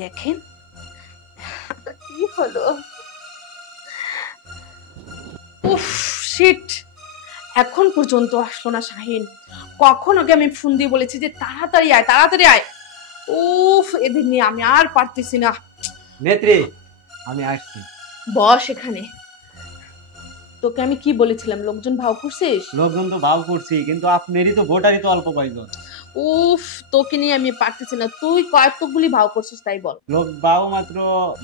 দেখেন কি হলো। উফ শিট, এখন পর্যন্ত আসলো না শাহিন। কখন ওকে আমি ফোন দিয়ে বলেছি যে তাড়াতাড়ি আয় তাড়াতাড়ি আয়। উফ, এদের নিয়ে আমি আর পারতেছি না। নেত্রী, আমি আসছি। বস এখানে। তোকে আমি কি বলেছিলাম, লোকজন ভাও করছিস? লোকজন তো ভাব করছি, কিন্তু আপনারই তো ভোটারই তো অল্প কয়জন। উফ, তোকে নিয়ে আমি পারতেছি না। তুই কতগুলি ভাও করছিস তাই বল। লোক ভাও মাত্র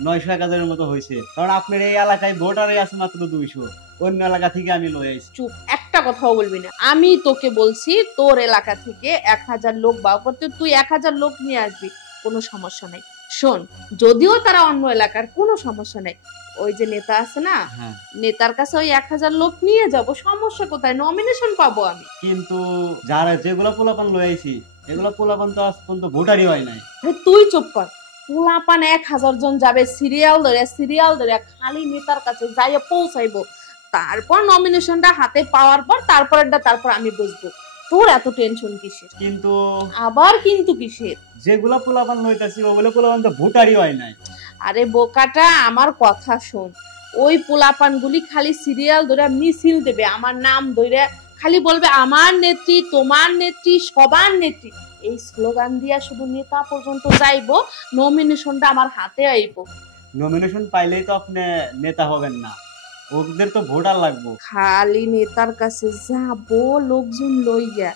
900-1000-এর মতো হয়েছে, কারণ আপনার এই এলাকায় ভোটারই আছে মাত্র 200। অন্য এলাকা থেকে আমি লয়ে আইছি। চুপ, একটা কথাও বলবি না। আমি তোকে বলছি তোর এলাকা থেকে 1000 লোক ভাও করতে, তুই 1000 লোক নিয়ে আসবি, কোনো সমস্যা নাই। শোন, যদিও তারা অন্য এলাকার, কোনো সমস্যা নাই। ওই যে নেতা আছে না, হ্যাঁ, নেতার কাছে ওই 1000 লোক নিয়ে যাব, সমস্যা কোথায়? নমিনেশন পাবো আমি। কিন্তু যারা যেগুলো পোলাপান লয়ে আইছি, এগুলো পোলাপান তো আজ পর্যন্ত ভোটারই হয় নাই। আরে তুই চুপ কর। পোলাপান 1000 জন যাবে, সিরিয়াল ধরে খালি নেতার কাছে যাইয়া পৌঁছাইবো। তারপর নমিনেশনটা হাতে পাওয়ার পর তারপর আমি বুঝবো। তোর এত টেনশন কিসের? কিন্তু আবার কিন্তু কিসের? যেগুলো পোলাপান লইতাছি ওগুলো পোলাপান তো ভোটারই হয় নাই। আরে বোকাটা, আমার কথা শোন। ওই পোলাপানগুলি খালি সিরিয়াল ধরে মিছিল দেবে, আমার নাম ধরে খালি বলবে আমার নেত্রী, তোমার নেত্রী, সবার নেত্রী। এই স্লোগান দিয়া শুধু নেতা পর্যন্ত যাইবো, নমিনেশনটা আমার হাতে আইবো। নমিনেশন পাইলেই তো আপনি নেতা হবেন না, ওদের তো ভোটার লাগবো। খালি নেতার কাছে যাবো লোকজন লইয়া,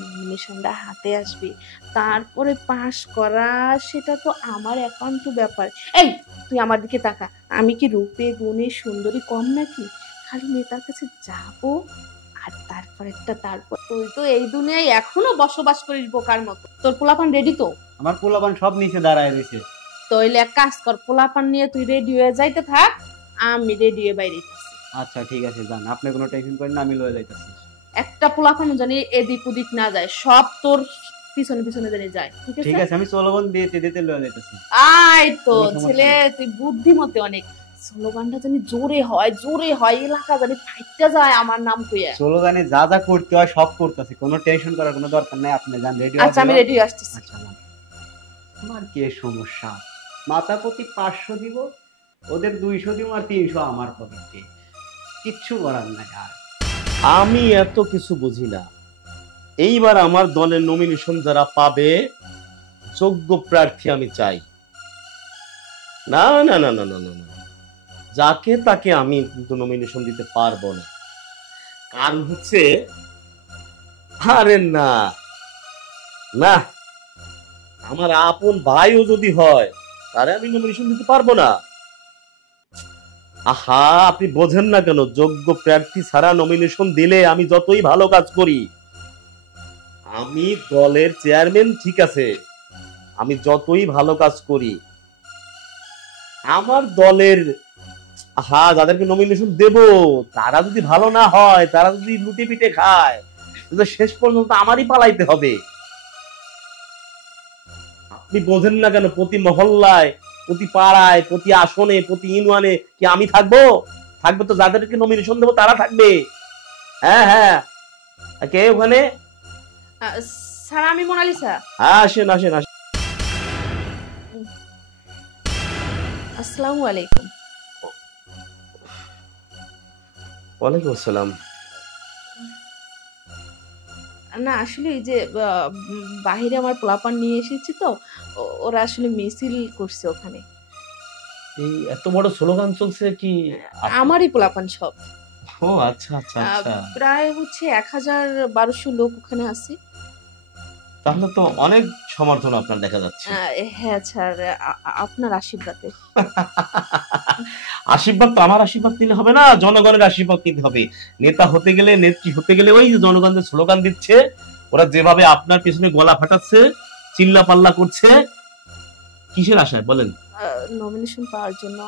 নমিনেশনটা হাতে আসবে, তারপরে পাস করা সেটা তো আমার একান্ত ব্যাপার। এই, তুই আমার দিকে তাকা। আমি কি রূপে গুণে সুন্দরী কম নাকি? খালি নেতার কাছে যাবো, আর তারপর তুই তো এই দুনিয়ায় এখনো বসবাস করিস বোকার মতো। তোর পোলাপান রেডি তো? আমার পোলাপান সব নিচে দাঁড়ায় রয়েছে। তাইলে এক কাজ কর, পোলাপান নিয়ে তুই রেডি হয়ে যাইতে থাক, আমি রেডি হয়ে বাইরে যাচ্ছি। আচ্ছা ঠিক আছে, যান, আপনি কোনো টেনশন করেন না, আমি লয়ে যাইতাছি। একটা পোলাপান জানি এদিক ওদিক না যায়, সব তোর পিছনে পিছনে জানি যায়, ঠিক ঠিক আছে? আছে, আমি স্লোগান দিতে দিতে লয়ে যাইতাছি। আয় তো কোনো সমস্যা ছেলে, নেই। তুই বুদ্ধিমতী অনেক। স্লোগানটা জানি জোরে হয়, এলাকা জানি ফাইটটা যায় আমার নাম কইয়া। স্লোগানে যা যা করতে হয় সব করতেছি, কোনো টেনশন করার কোনো দরকার নাই, আপনি যান, রেডি আচ্ছা, আমি রেডি আসতেছি। আচ্ছা যান। আমার কি সমস্যা, মাথা প্রতি 500 দিব, ওদের 200 দিব, আর 300 আমার পকেটে, কিচ্ছু করার নাই। আর আমি এত কিছু বুঝি না। এইবার আমার দলের নমিনেশন যারা পাবে, যোগ্য প্রার্থী আমি চাই। না না না না না না না, যাকে তাকে আমি কিন্তু নমিনেশন দিতে পারবো না। কারণ হচ্ছে, আরে না না, আমার আপন ভাইও যদি হয় তারে আমি নমিনেশন দিতে পারবো না। আহা, আপনি বোঝেন না কেন? যোগ্য প্রার্থী ছাড়া নমিনেশন দিলে আমি যতই ভালো কাজ করি, আমি দলের চেয়ারম্যান, ঠিক আছে, আমি যতই ভালো কাজ করি, আমার দলের যাদেরকে নমিনেশন দেব, তারা যদি ভালো না হয়, তারা যদি লুটে পিটে খায়, তাহলে শেষ পর্যন্ত আমারই পালাইতে হবে। আপনি বোঝেন না কেন? প্রতি মহল্লায়, প্রতি পাড়ায়, প্রতি আসনে, প্রতি ইউনিয়নে কি আমি থাকবো? থাকবে তো, যাদেরকে নমিনেশন দেবো তারা থাকবে। হ্যাঁ হ্যাঁ, কে ওখানে? স্যার, আমি মোনালিসা। হ্যাঁ, আসেন আসেন আসেন। আসসালামু আলাইকুম। ওয়ালাইকুম আসসালাম। না আসলে এই যে বাহিরে আমার পোলাপান নিয়ে এসেছি তো, ওরা আসলে মিছিল করছে ওখানে। এই এত বড় স্লোগান চলছে কি? আমারই পোলাপান সব। ও আচ্ছা আচ্ছা আচ্ছা, প্রায় হচ্ছে 1000-1200 লোক ওখানে আছে। তাহলে তো অনেক সমর্থন আপনার দেখা যাচ্ছে। হ্যাঁ স্যার, আপনার আশীর্বাদে। আশীর্বাদ তো আমার আশীর্বাদ নিলে হবে না, জনগণের আশীর্বাদ নিতে হবে। নেতা হতে গেলে, নেত্রী হতে গেলে ওই যে জনগণের স্লোগান দিচ্ছে, ওরা যেভাবে আপনার পেছনে গলা ফাটাচ্ছে, চিল্লা পাল্লা করছে, কিসের আশায় বলেন? নমিনেশন পাওয়ার জন্য।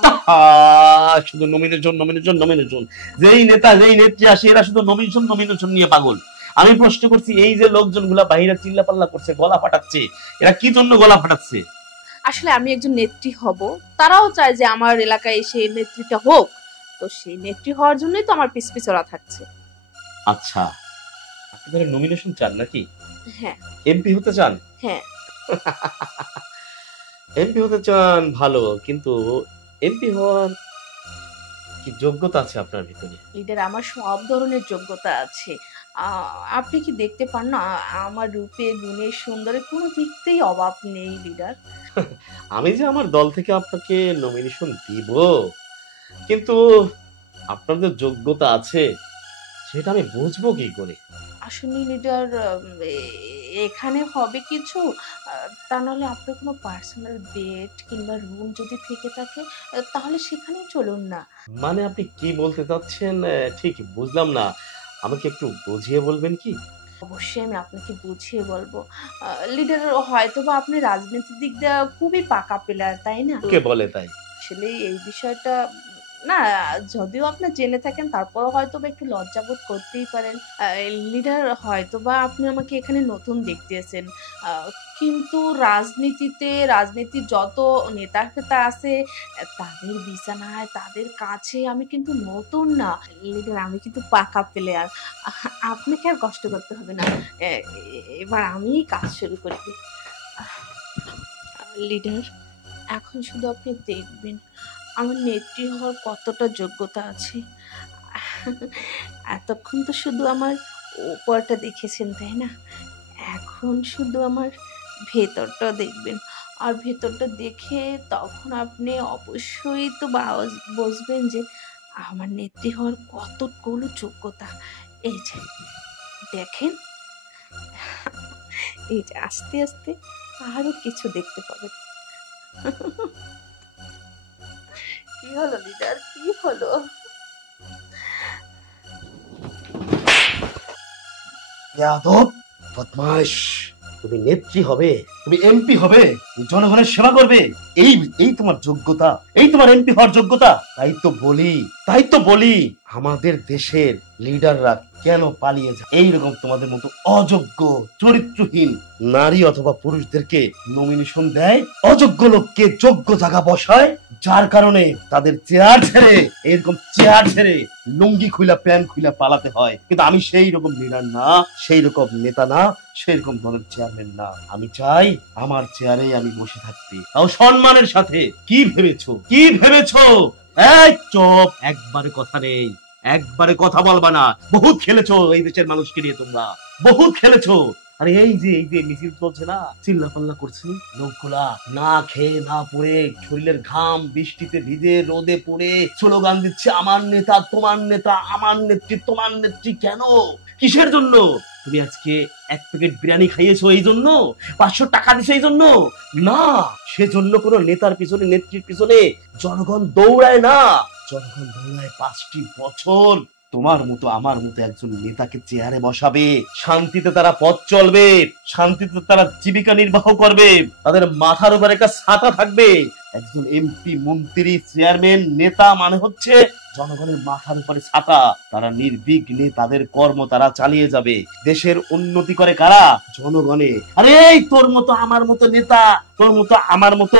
শুধু নমিনেশন নমিনেশন নমিনেশন। যেই নেতা যেই নেত্রী আসে, এরা শুধু নমিনেশন নমিনেশন নিয়ে পাগল। আমি প্রশ্ন করছি, এই যে লোকজন গুলা বাহিরে চিল্লা পাল্লা করছে, গলা ফাটাচ্ছে, এরা কি জন্য গলা ফাটাচ্ছে? আসলে আমি একজন নেত্রী হব, তারাও চায় যে আমার এলাকায় এসে নেত্রীটা হোক, তো সেই নেত্রী হওয়ার জন্যই তো আমার পিছ পিছ ওরা থাকছে। আচ্ছা, আপনারা নমিনেশন চান নাকি? হ্যাঁ। এমপি হতে চান? হ্যাঁ। এমপি হতে চান ভালো, কিন্তু এমপি হওয়ার কি যোগ্যতা আছে আপনার ভিতরে? লিডার, আমার সব ধরনের যোগ্যতা আছে। আপনি কি দেখতে পান না, আমার রূপে গুণে সুন্দরে কোনো দিকতেই অভাব নেই লিডার। আমি যে আমার দল থেকে আপনাকে নমিনেশন দিব, কিন্তু আপনার যে যোগ্যতা আছে সেটা আমি বুঝবো কি করে? আসলে লিডার, এখানে হবে কিছু, তা নাহলে আপনার কোনো পার্সোনাল বেড কিংবা রুম যদি থেকে থাকে, তাহলে সেখানেই চলুন না। মানে আপনি কি বলতে চাচ্ছেন ঠিক বুঝলাম না, আমাকে একটু বুঝিয়ে বলবেন কি? অবশ্যই আমি আপনাকে বুঝিয়ে বলবো। লিডার, হয়তো বা আপনি রাজনীতির দিক দিয়ে খুবই পাকা প্লেয়ার, তাই না? কে বলে তাই? আসলে এই বিষয়টা না, যদিও আপনি জেনে থাকেন তারপরও হয়তো বা একটু লজ্জাবোধ করতেই পারেন। লিডার, হয়তো বা আপনি আমাকে এখানে নতুন দেখতেছেন, কিন্তু রাজনীতির যত নেতা ফেতা আছে, তাদের বিছানায় তাদের কাছে আমি কিন্তু নতুন না। লিডার, আমি কিন্তু পাকা প্লেয়ার। আপনাকে আর কষ্ট করতে হবে না। এবার আমি কাজ শুরু করি। লিডার, এখন শুধু আপনি দেখবেন আমার নেত্রী হওয়ার কতটা যোগ্যতা আছে। এতক্ষণ তো শুধু আমার উপরটা দেখেছেন, তাই না? এখন শুধু আমার ভেতরটা দেখবেন। আর ভেতরটা দেখে তখন আপনি অবশ্যই তো বুঝবেন যে আমার নেত্রী হওয়ার কতগুলো যোগ্যতা। এই যে দেখেন, এই যে আস্তে আস্তে আরো কিছু দেখতে পাবেন। কি হলো লিডার, কি হলো? যাদব, বদমাশ, তুমি নেত্রী হবে, তুমি এমপি হবে, তুমি জনগণের সেবা করবে, এই এই তোমার যোগ্যতা, এই তোমার এমপি হওয়ার যোগ্যতা। তাই তো বলি আমাদের দেশের লিডাররা কেন পালিয়ে যায়? এইরকম তোমাদের মতো অযোগ্য চরিত্রহীন নারী অথবা পুরুষদেরকে নমিনেশন দেয়, অযোগ্য লোককে যোগ্য জায়গা বসায়, যার কারণে তাদের চেয়ার ছেড়ে লুঙ্গি খুইলা প্যান্ট খুইলা পালাতে হয়। কিন্তু আমি সেই রকম লিডার না, সেই রকম নেতা না, সেই রকম দলের চেয়ারম্যান না। আমি চাই আমার চেয়ারে আমি বসে থাকতে, তাও সম্মানের সাথে। কি ভেবেছো? এই চুপ, একবারে কথা নেই, একবারে কথা বলবা না। বহুত খেলেছো এই দেশের মানুষকে নিয়ে, তোমরা বহুত খেলেছো। আরে এই যে মিছিল চলছে না, চিল্লা পাল্লা করছে লোকগুলা, না খেয়ে না পড়ে, শরীরের ঘাম বৃষ্টিতে ভিজে রোদে পড়ে স্লোগান দিচ্ছে, আমার নেতা তোমার নেতা, আমার নেত্রী তোমার নেত্রী। কেন? কিসের জন্য? তুমি আজকে এক প্যাকেট বিরিয়ানি খাইয়েছো এই জন্য? 500 টাকা দিছো এই জন্য? না, সেজন্য কোনো নেতার পিছনে নেত্রীর পিছনে জনগণ দৌড়ায় না। জনগণ দৌড়ায় 5টি বছর তোমার মতো আমার মতো একজন নেতাকে চেয়ারে বসাবে, শান্তিতে তারা পথ চলবে, শান্তিতে তারা জীবিকা নির্বাহ করবে, তাদের মাথার উপর একটা ছাতা থাকবে। একজন এমপি, মন্ত্রী, চেয়ারম্যান, নেতা মানে হচ্ছে জনগণের মাথার উপরে ছাতা। তারা নির্বিঘ্নে তাদের কর্ম তারা চালিয়ে যাবে। দেশের উন্নতি করে কারা? জনগণে। আরে এই তোর মতো আমার মতো নেতা, তোর মতো আমার মতো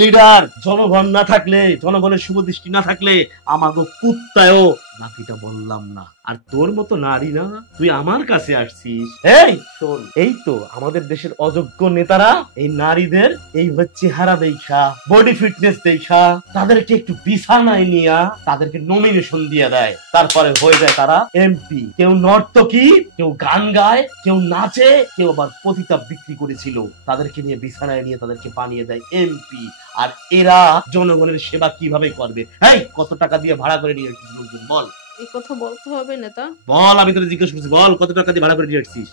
লিডার জনগণ না থাকলে, জনগণের শুভদৃষ্টি না থাকলে আমাকে কুত্তায়ও বাকিটা বললাম না। আর তোর মতো নারী না, তুই আমার কাছে আসছিস। এই শোন, এই তো আমাদের দেশের অযোগ্য নেতারা এই নারীদের এই চেহারা দেখা, বডি ফিটনেস দেখা, তাদেরকে একটু বিছানায় নিয়ে তাদেরকে নমিনেশন দিয়ে দেয়, তারপরে হয়ে যায় তারা এমপি। কেউ নর্তকী, কেউ গান গায়, কেউ নাচে, কেউ আবার পতিতা বিক্রি করেছিল, তাদেরকে নিয়ে বিছানায় নিয়ে তাদেরকে বানিয়ে দেয় এমপি। আর এরা জনগণের সেবা কিভাবে করবে? এই কত টাকা দিয়ে ভাড়া করে নিয়ে আসছিস লোকজন? বল, এই কথা বলতে হবে নেতা। বল, আমি তোকে জিজ্ঞেস করছি, বল কত টাকা দিয়ে ভাড়া করে নিয়ে আসছিস?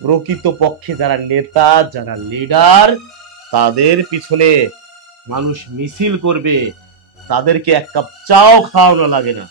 প্রকৃত পক্ষে যারা নেতা, যারা লিডার, তাদের পিছনে মানুষ মিছিল করবে, তাদেরকে এক কাপ চাও খাওয়ানো লাগে না।